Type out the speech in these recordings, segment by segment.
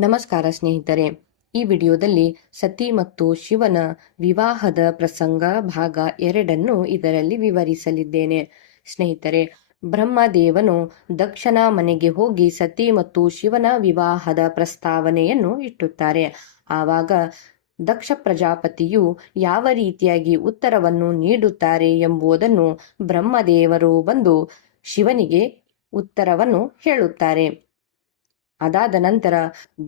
ನಮಸ್ಕಾರ ಸ್ನೇಹಿತರೆ. ಈ ವಿಡಿಯೋದಲ್ಲಿ ಸತಿ ಮತ್ತು ಶಿವನ ವಿವಾಹದ ಪ್ರಸಂಗ ಭಾಗ ಎರಡನ್ನು ಇದರಲ್ಲಿ ವಿವರಿಸಲಿದ್ದೇನೆ. ಸ್ನೇಹಿತರೆ, ಬ್ರಹ್ಮದೇವನು ದಕ್ಷನ ಮನೆಗೆ ಹೋಗಿ ಸತಿ ಮತ್ತು ಶಿವನ ವಿವಾಹದ ಪ್ರಸ್ತಾವನೆಯನ್ನು ಇಟ್ಟುತ್ತಾರೆ. ಆವಾಗ ದಕ್ಷ ಪ್ರಜಾಪತಿಯು ಯಾವ ರೀತಿಯಾಗಿ ಉತ್ತರವನ್ನು ನೀಡುತ್ತಾರೆ ಎಂಬುದನ್ನು ಬ್ರಹ್ಮದೇವರು ಬಂದು ಶಿವನಿಗೆ ಉತ್ತರವನ್ನು ಹೇಳುತ್ತಾರೆ. ಅದಾದ ನಂತರ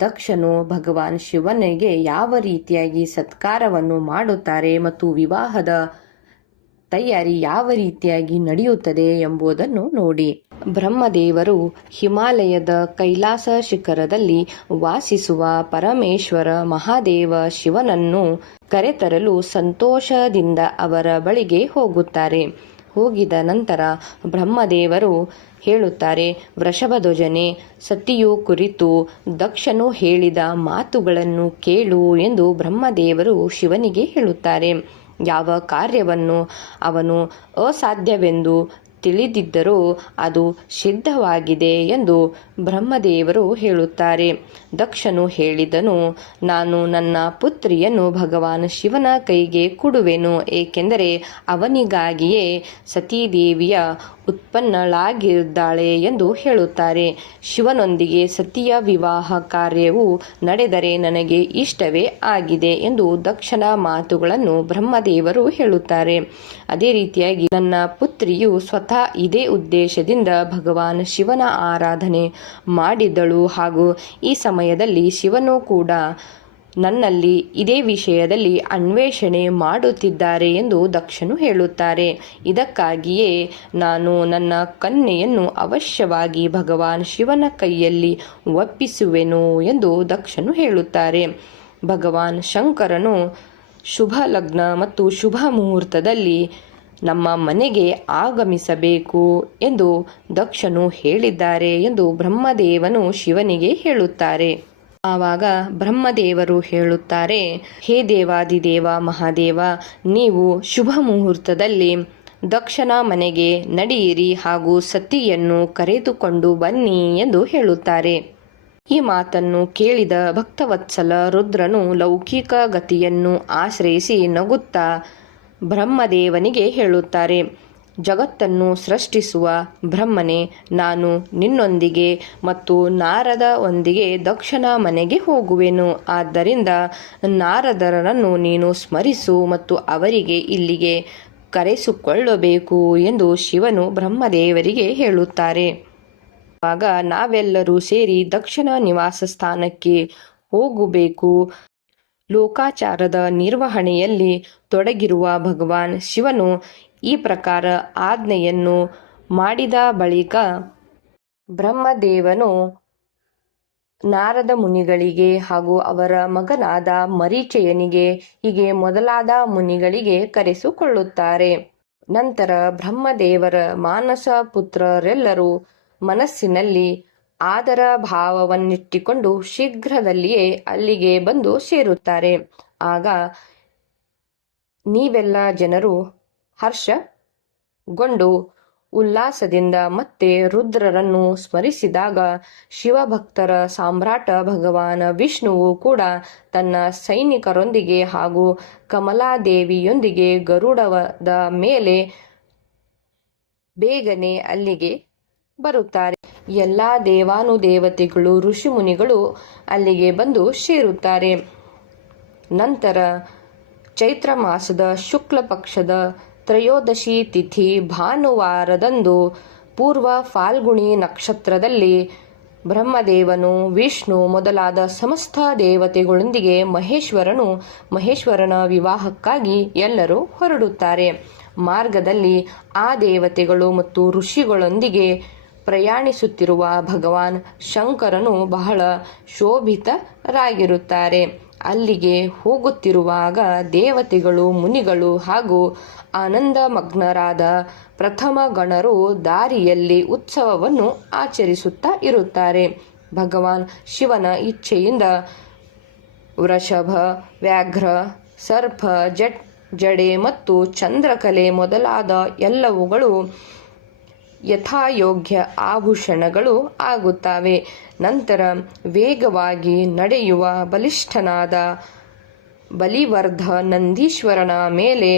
ದಕ್ಷನು ಭಗವಾನ್ ಶಿವನಿಗೆ ಯಾವ ರೀತಿಯಾಗಿ ಸತ್ಕಾರವನ್ನು ಮಾಡುತ್ತಾರೆ ಮತ್ತು ವಿವಾಹದ ತಯಾರಿ ಯಾವ ರೀತಿಯಾಗಿ ನಡೆಯುತ್ತದೆ ಎಂಬುದನ್ನು ನೋಡಿ. ಬ್ರಹ್ಮದೇವರು ಹಿಮಾಲಯದ ಕೈಲಾಸ ಶಿಖರದಲ್ಲಿ ವಾಸಿಸುವ ಪರಮೇಶ್ವರ ಮಹಾದೇವ ಶಿವನನ್ನು ಕರೆತರಲು ಸಂತೋಷದಿಂದ ಅವರ ಬಳಿಗೆ ಹೋಗುತ್ತಾರೆ. ಹೋಗಿದ ನಂತರ ಬ್ರಹ್ಮದೇವರು ಹೇಳುತ್ತಾರೆ, ವೃಷಭಧ್ವಜನೆ, ಸತಿಯು ಕುರಿತು ದಕ್ಷನು ಹೇಳಿದ ಮಾತುಗಳನ್ನು ಕೇಳು ಎಂದು ಬ್ರಹ್ಮದೇವರು ಶಿವನಿಗೆ ಹೇಳುತ್ತಾರೆ. ಯಾವ ಕಾರ್ಯವನ್ನು ಅವನು ಅಸಾಧ್ಯವೆಂದು ತಿಳಿದಿದ್ದರೂ ಅದು ಸಿದ್ಧವಾಗಿದೆ ಎಂದು ಬ್ರಹ್ಮದೇವರು ಹೇಳುತ್ತಾರೆ. ದಕ್ಷನು ಹೇಳಿದನು, ನಾನು ನನ್ನ ಪುತ್ರಿಯನ್ನು ಭಗವಾನ್ ಶಿವನ ಕೈಗೆ ಕೊಡುವೆನು, ಏಕೆಂದರೆ ಅವನಿಗಾಗಿಯೇ ಸತೀದೇವಿಯ ಉತ್ಪನ್ನಳಾಗಿದ್ದಾಳೆ ಎಂದು ಹೇಳುತ್ತಾರೆ. ಶಿವನೊಂದಿಗೆ ಸತಿಯ ವಿವಾಹ ಕಾರ್ಯವು ನಡೆದರೆ ನನಗೆ ಇಷ್ಟವೇ ಆಗಿದೆ ಎಂದು ದಕ್ಷನ ಮಾತುಗಳನ್ನು ಬ್ರಹ್ಮದೇವರು ಹೇಳುತ್ತಾರೆ. ಅದೇ ರೀತಿಯಾಗಿ ನನ್ನ ಪುತ್ರಿಯು ಸ್ವತಃ ಇದೇ ಉದ್ದೇಶದಿಂದ ಭಗವಾನ್ ಶಿವನ ಆರಾಧನೆ ಮಾಡಿದ್ದಳು. ಹಾಗೂ ಈ ಸಮಯದಲ್ಲಿ ಶಿವನು ಕೂಡ ನನ್ನಲ್ಲಿ ಇದೇ ವಿಷಯದಲ್ಲಿ ಅನ್ವೇಷಣೆ ಮಾಡುತ್ತಿದ್ದಾರೆ ಎಂದು ದಕ್ಷನು ಹೇಳುತ್ತಾರೆ. ಇದಕ್ಕಾಗಿಯೇ ನಾನು ನನ್ನ ಕನ್ಯೆಯನ್ನು ಅವಶ್ಯವಾಗಿ ಭಗವಾನ್ ಶಿವನ ಕೈಯಲ್ಲಿ ಒಪ್ಪಿಸುವೆನು ಎಂದು ದಕ್ಷನು ಹೇಳುತ್ತಾರೆ. ಭಗವಾನ್ ಶಂಕರನು ಶುಭ ಲಗ್ನ ಮತ್ತು ಶುಭ ಮುಹೂರ್ತದಲ್ಲಿ ನಮ್ಮ ಮನೆಗೆ ಆಗಮಿಸಬೇಕು ಎಂದು ದಕ್ಷನು ಹೇಳಿದ್ದಾರೆ ಎಂದು ಬ್ರಹ್ಮದೇವನು ಶಿವನಿಗೆ ಹೇಳುತ್ತಾರೆ. ಆವಾಗ ಬ್ರಹ್ಮದೇವರು ಹೇಳುತ್ತಾರೆ, ಹೇ ದೇವಾದಿದೇವ ಮಹಾದೇವ, ನೀವು ಶುಭ ಮುಹೂರ್ತದಲ್ಲಿ ದಕ್ಷನ ಮನೆಗೆ ನಡೆಯಿರಿ ಹಾಗೂ ಸತಿಯನ್ನು ಕರೆದುಕೊಂಡು ಬನ್ನಿ ಎಂದು ಹೇಳುತ್ತಾರೆ. ಈ ಮಾತನ್ನು ಕೇಳಿದ ಭಕ್ತವತ್ಸಲ ರುದ್ರನು ಲೌಕಿಕ ಗತಿಯನ್ನು ಆಶ್ರಯಿಸಿ ನಗುತ್ತಾ ಬ್ರಹ್ಮದೇವನಿಗೆ ಹೇಳುತ್ತಾರೆ, ಜಗತ್ತನ್ನು ಸೃಷ್ಟಿಸುವ ಬ್ರಹ್ಮನೇ, ನಾನು ನಿನ್ನೊಂದಿಗೆ ಮತ್ತು ನಾರದ ಒಂದಿಗೆ ದಕ್ಷನ ಮನೆಗೆ ಹೋಗುವೆನು. ಆದ್ದರಿಂದ ನಾರದರನ್ನು ನೀನು ಸ್ಮರಿಸು ಮತ್ತು ಅವರಿಗೆ ಇಲ್ಲಿಗೆ ಕರೆಸಿಕೊಳ್ಳಬೇಕು ಎಂದು ಶಿವನು ಬ್ರಹ್ಮದೇವರಿಗೆ ಹೇಳುತ್ತಾರೆ. ಆಗ ನಾವೆಲ್ಲರೂ ಸೇರಿ ದಕ್ಷಿಣ ನಿವಾಸ ಸ್ಥಾನಕ್ಕೆ ಹೋಗಬೇಕು. ಲೋಕಾಚಾರದ ನಿರ್ವಹಣೆಯಲ್ಲಿ ತೊಡಗಿರುವ ಭಗವಾನ್ ಶಿವನು ಈ ಪ್ರಕಾರ ಆಜ್ಞೆಯನ್ನು ಮಾಡಿದ ಬಳಿಕ ಬ್ರಹ್ಮದೇವನು ನಾರದ ಮುನಿಗಳಿಗೆ ಹಾಗೂ ಅವರ ಮಗನಾದ ಮರೀಚಯನಿಗೆ, ಹೀಗೆ ಮೊದಲಾದ ಮುನಿಗಳಿಗೆ ಕರೆಸಿಕೊಳ್ಳುತ್ತಾರೆ. ನಂತರ ಬ್ರಹ್ಮದೇವರ ಮಾನಸ ಪುತ್ರರೆಲ್ಲರೂ ಮನಸ್ಸಿನಲ್ಲಿ ಆದರ ಭಾವವನ್ನಿಟ್ಟಿಕೊಂಡು ಶೀಘ್ರದಲ್ಲಿಯೇ ಅಲ್ಲಿಗೆ ಬಂದು ಸೇರುತ್ತಾರೆ. ಆಗ ನೀವೆಲ್ಲ ಜನರು ಹರ್ಷಗೊಂಡು ಉಲ್ಲಾಸದಿಂದ ಮತ್ತೆ ರುದ್ರರನ್ನು ಸ್ಮರಿಸಿದಾಗ ಶಿವಭಕ್ತರ ಸಾಮ್ರಾಟ ಭಗವಾನ ವಿಷ್ಣುವು ಕೂಡ ತನ್ನ ಸೈನಿಕರೊಂದಿಗೆ ಹಾಗೂ ಕಮಲಾದೇವಿಯೊಂದಿಗೆ ಗರುಡವದ ಮೇಲೆ ಬೇಗನೆ ಅಲ್ಲಿಗೆ ಬರುತ್ತಾರೆ. ಎಲ್ಲ ದೇವಾನುದೇವತೆಗಳು, ಋಷಿಮುನಿಗಳು ಅಲ್ಲಿಗೆ ಬಂದು ಸೇರುತ್ತಾರೆ. ನಂತರ ಚೈತ್ರ ಮಾಸದ ಶುಕ್ಲ ಪಕ್ಷದ ತ್ರಯೋದಶಿ ತಿಥಿ ಭಾನುವಾರದಂದು ಪೂರ್ವ ಫಾಲ್ಗುಣಿ ನಕ್ಷತ್ರದಲ್ಲಿ ಬ್ರಹ್ಮದೇವನು, ವಿಷ್ಣು ಮೊದಲಾದ ಸಮಸ್ತ ದೇವತೆಗಳೊಂದಿಗೆ ಮಹೇಶ್ವರನು, ಮಹೇಶ್ವರನ ವಿವಾಹಕ್ಕಾಗಿ ಎಲ್ಲರೂ ಹೊರಡುತ್ತಾರೆ. ಮಾರ್ಗದಲ್ಲಿ ಆ ದೇವತೆಗಳು ಮತ್ತು ಋಷಿಗಳೊಂದಿಗೆ ಪ್ರಯಾಣಿಸುತ್ತಿರುವ ಭಗವಾನ್ ಶಂಕರನು ಬಹಳ ಶೋಭಿತರಾಗಿರುತ್ತಾರೆ. ಅಲ್ಲಿಗೆ ಹೋಗುತ್ತಿರುವಾಗ ದೇವತೆಗಳು, ಮುನಿಗಳು ಹಾಗೂ ಆನಂದಮಗ್ನರಾದ ಪ್ರಥಮ ಗಣರು ದಾರಿಯಲ್ಲಿ ಉತ್ಸವವನ್ನು ಆಚರಿಸುತ್ತಾ ಇರುತ್ತಾರೆ. ಭಗವಾನ್ ಶಿವನ ಇಚ್ಛೆಯಿಂದ ವೃಷಭ, ವ್ಯಾಘ್ರ, ಸರ್ಪ ಜಟ್ ಜಡೆ ಮತ್ತು ಚಂದ್ರಕಲೆ ಮೊದಲಾದ ಎಲ್ಲವುಗಳು ಯಥಾಯೋಗ್ಯ ಆಭೂಷಣಗಳು ಆಗುತ್ತವೆ. ನಂತರ ವೇಗವಾಗಿ ನಡೆಯುವ ಬಲಿಷ್ಠನಾದ ಬಲಿವರ್ಧ ನಂದೀಶ್ವರನ ಮೇಲೆ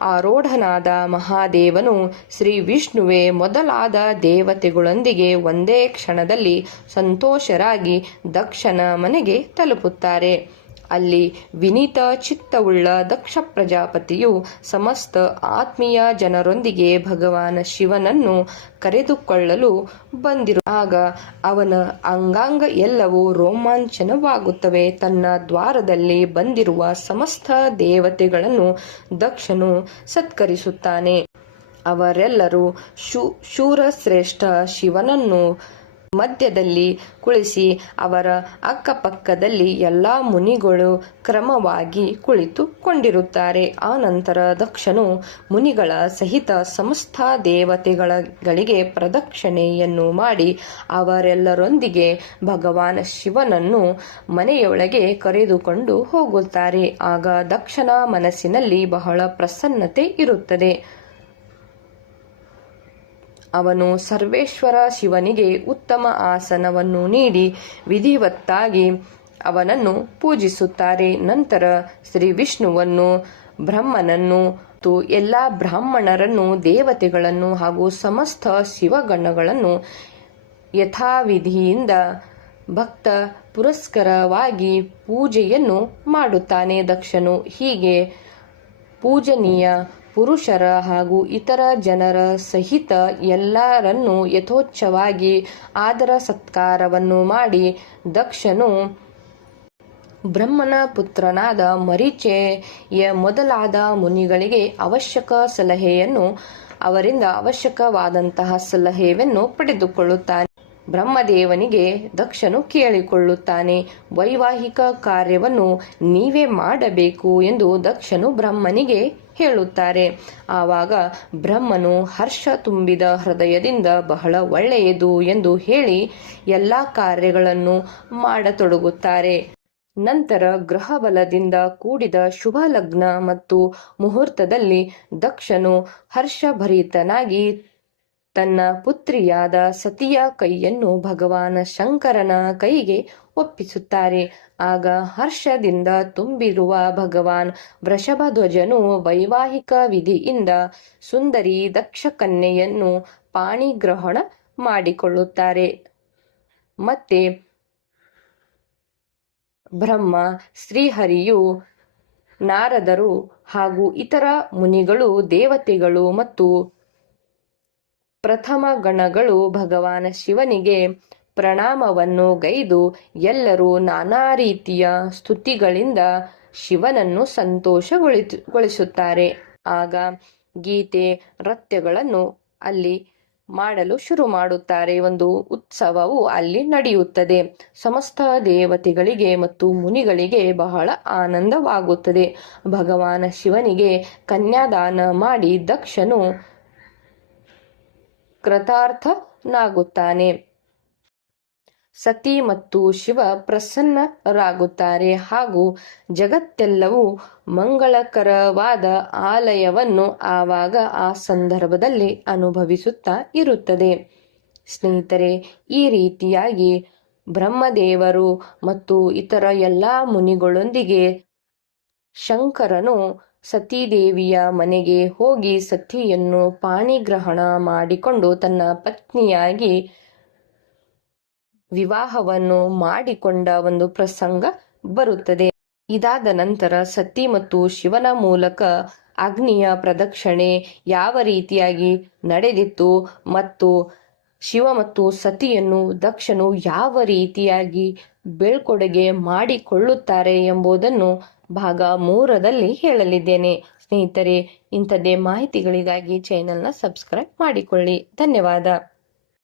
ಆರೋಢನಾದ ಮಹಾದೇವನು ಶ್ರೀ ವಿಷ್ಣುವೆ ಮೊದಲಾದ ದೇವತೆಗಳೊಂದಿಗೆ ಒಂದೇ ಕ್ಷಣದಲ್ಲಿ ಸಂತೋಷರಾಗಿ ದಕ್ಷನ ಮನೆಗೆ ತಲುಪುತ್ತಾರೆ. ಅಲ್ಲಿ ವಿನೀತ, ಚಿತ್ತವುಳ್ಳ ದಕ್ಷ ಪ್ರಜಾಪತಿಯು ಸಮಸ್ತ ಆತ್ಮೀಯ ಜನರೊಂದಿಗೆ ಭಗವಾನ ಶಿವನನ್ನು ಕರೆದುಕೊಳ್ಳಲು ಬಂದಿರು. ಆಗ ಅವನ ಅಂಗಾಂಗ ಎಲ್ಲವೂ ರೋಮಾಂಚನವಾಗುತ್ತವೆ. ತನ್ನ ದ್ವಾರದಲ್ಲಿ ಬಂದಿರುವ ಸಮಸ್ತ ದೇವತೆಗಳನ್ನು ದಕ್ಷನು ಸತ್ಕರಿಸುತ್ತಾನೆ. ಅವರೆಲ್ಲರೂ ಶೂ, ಶೂರಶ್ರೇಷ್ಠ ಶಿವನನ್ನು ಮಧ್ಯದಲ್ಲಿ ಕುಳಿಸಿ ಅವರ ಅಕ್ಕಪಕ್ಕದಲ್ಲಿ ಎಲ್ಲ ಮುನಿಗಳು ಕ್ರಮವಾಗಿ ಕುಳಿತುಕೊಂಡಿರುತ್ತಾರೆ. ಆ ನಂತರ ದಕ್ಷನು ಮುನಿಗಳ ಸಹಿತ ಸಮಸ್ತ ದೇವತೆಗಳಿಗೆ ಪ್ರದಕ್ಷಿಣೆಯನ್ನು ಮಾಡಿ ಅವರೆಲ್ಲರೊಂದಿಗೆ ಭಗವಾನ್ ಶಿವನನ್ನು ಮನೆಯೊಳಗೆ ಕರೆದುಕೊಂಡು ಹೋಗುತ್ತಾರೆ. ಆಗ ದಕ್ಷನ ಮನಸ್ಸಿನಲ್ಲಿ ಬಹಳ ಪ್ರಸನ್ನತೆ ಇರುತ್ತದೆ. ಅವನು ಸರ್ವೇಶ್ವರ ಶಿವನಿಗೆ ಉತ್ತಮ ಆಸನವನ್ನು ನೀಡಿ ವಿಧಿವತ್ತಾಗಿ ಅವನನ್ನು ಪೂಜಿಸುತ್ತಾರೆ. ನಂತರ ಶ್ರೀ ವಿಷ್ಣುವನ್ನು, ಬ್ರಹ್ಮನನ್ನು, ಮತ್ತು ಎಲ್ಲ ಬ್ರಾಹ್ಮಣರನ್ನು, ದೇವತೆಗಳನ್ನು ಹಾಗೂ ಸಮಸ್ತ ಶಿವಗಣಗಳನ್ನು ಯಥಾವಿಧಿಯಿಂದ ಭಕ್ತ ಪುರಸ್ಕರವಾಗಿ ಪೂಜೆಯನ್ನು ಮಾಡುತ್ತಾನೆ ದಕ್ಷನು. ಹೀಗೆ ಪೂಜನೀಯ ಪುರುಷರ ಹಾಗೂ ಇತರ ಜನರ ಸಹಿತ ಎಲ್ಲರನ್ನೂ ಯಥೋಚ್ಛವಾಗಿ ಆದರ ಸತ್ಕಾರವನ್ನು ಮಾಡಿ ದಕ್ಷನು ಬ್ರಹ್ಮನ ಪುತ್ರನಾದ ಮರೀಚೆಯ ಮೊದಲಾದ ಮುನಿಗಳಿಗೆ ಅವಶ್ಯಕ ಸಲಹೆಯನ್ನು ಅವರಿಂದ ಅವಶ್ಯಕವಾದಂತಹ ಸಲಹೆಯನ್ನು ಪಡೆದುಕೊಳ್ಳುತ್ತಾನೆ. ಬ್ರಹ್ಮದೇವನಿಗೆ ದಕ್ಷನು ಕೇಳಿಕೊಳ್ಳುತ್ತಾನೆ. ವೈವಾಹಿಕ ಕಾರ್ಯವನ್ನು ನೀವೇ ಮಾಡಬೇಕು ಎಂದು ದಕ್ಷನು ಬ್ರಹ್ಮನಿಗೆ ಹೇಳುತ್ತಾರೆ. ಆವಾಗ ಬ್ರಹ್ಮನು ಹರ್ಷ ತುಂಬಿದ ಹೃದಯದಿಂದ ಬಹಳ ಒಳ್ಳೆಯದು ಎಂದು ಹೇಳಿ ಎಲ್ಲ ಕಾರ್ಯಗಳನ್ನು ಮಾಡತೊಡಗುತ್ತಾರೆ. ನಂತರ ಗ್ರಹಬಲದಿಂದ ಕೂಡಿದ ಶುಭ ಲಗ್ನ ಮತ್ತು ಮುಹೂರ್ತದಲ್ಲಿ ದಕ್ಷನು ಹರ್ಷಭರಿತನಾಗಿ ತನ್ನ ಪುತ್ರಿಯಾದ ಸತಿಯ ಕೈಯನ್ನು ಭಗವಾನ ಶಂಕರನ ಕೈಗೆ ಒಪ್ಪಿಸುತ್ತಾರೆ. ಆಗ ಹರ್ಷದಿಂದ ತುಂಬಿರುವ ಭಗವಾನ್ ವೃಷಭಧ್ವಜನು ವೈವಾಹಿಕ ವಿಧಿಯಿಂದ ಸುಂದರಿ ದಕ್ಷ ಕನ್ಯೆಯನ್ನು ಪಾಣಿಗ್ರಹಣ ಮಾಡಿಕೊಳ್ಳುತ್ತಾರೆ. ಮತ್ತೆ ಬ್ರಹ್ಮ, ಶ್ರೀಹರಿಯು, ನಾರದರು ಹಾಗೂ ಇತರ ಮುನಿಗಳು, ದೇವತೆಗಳು ಮತ್ತು ಪ್ರಥಮ ಗಣಗಳು ಭಗವಾನ ಶಿವನಿಗೆ ಪ್ರಣಾಮವನ್ನು ಗೈದು ಎಲ್ಲರೂ ನಾನಾ ರೀತಿಯ ಸ್ತುತಿಗಳಿಂದ ಶಿವನನ್ನು ಸಂತೋಷಗೊಳಿಸುತ್ತಾರೆ. ಆಗ ಗೀತೆ ನೃತ್ಯಗಳನ್ನು ಅಲ್ಲಿ ಮಾಡಲು ಶುರು ಮಾಡುತ್ತಾರೆ. ಒಂದು ಉತ್ಸವವು ಅಲ್ಲಿ ನಡೆಯುತ್ತದೆ. ಸಮಸ್ತ ದೇವತೆಗಳಿಗೆ ಮತ್ತು ಮುನಿಗಳಿಗೆ ಬಹಳ ಆನಂದವಾಗುತ್ತದೆ. ಭಗವಾನ ಶಿವನಿಗೆ ಕನ್ಯಾದಾನ ಮಾಡಿ ದಕ್ಷನು ಕೃತಾರ್ಥನಾಗುತ್ತಾನೆ. ಸತಿ ಮತ್ತು ಶಿವ ಪ್ರಸನ್ನರಾಗುತ್ತಾರೆ ಹಾಗೂ ಜಗತ್ತೆಲ್ಲವೂ ಮಂಗಳಕರವಾದ ಆಲಯವನ್ನು ಆವಾಗ ಆ ಸಂದರ್ಭದಲ್ಲಿ ಅನುಭವಿಸುತ್ತಾ ಇರುತ್ತದೆ. ಸ್ನೇಹಿತರೆ, ಈ ರೀತಿಯಾಗಿ ಬ್ರಹ್ಮದೇವರು ಮತ್ತು ಇತರ ಎಲ್ಲ ಮುನಿಗಳೊಂದಿಗೆ ಶಂಕರನು ಸತೀದೇವಿಯ ಮನೆಗೆ ಹೋಗಿ ಸತಿಯನ್ನು ಪಾಣಿಗ್ರಹಣ ಮಾಡಿಕೊಂಡು ತನ್ನ ಪತ್ನಿಯಾಗಿ ವಿವಾಹವನ್ನು ಮಾಡಿಕೊಂಡ ಒಂದು ಪ್ರಸಂಗ ಬರುತ್ತದೆ. ಇದಾದ ನಂತರ ಸತಿ ಮತ್ತು ಶಿವನ ಮೂಲಕ ಅಗ್ನಿಯ ಪ್ರದಕ್ಷಿಣೆ ಯಾವ ರೀತಿಯಾಗಿ ನಡೆದಿತ್ತು ಮತ್ತು ಶಿವ ಮತ್ತು ಸತಿಯನ್ನು ದಕ್ಷನು ಯಾವ ರೀತಿಯಾಗಿ ಬೀಳ್ಕೊಡುಗೆ ಮಾಡಿಕೊಳ್ಳುತ್ತಾರೆ ಎಂಬುದನ್ನು ಭಾಗ ಮೂರರಲ್ಲಿ ಹೇಳಲಿದ್ದೇನೆ. ಸ್ನೇಹಿತರೆ ಇಂಥದ್ದೇ ಮಾಹಿತಿಗಳಿಗಾಗಿ ಚಾನೆಲ್ನ ಸಬ್ಸ್ಕ್ರೈಬ್ ಮಾಡಿಕೊಳ್ಳಿ. ಧನ್ಯವಾದ.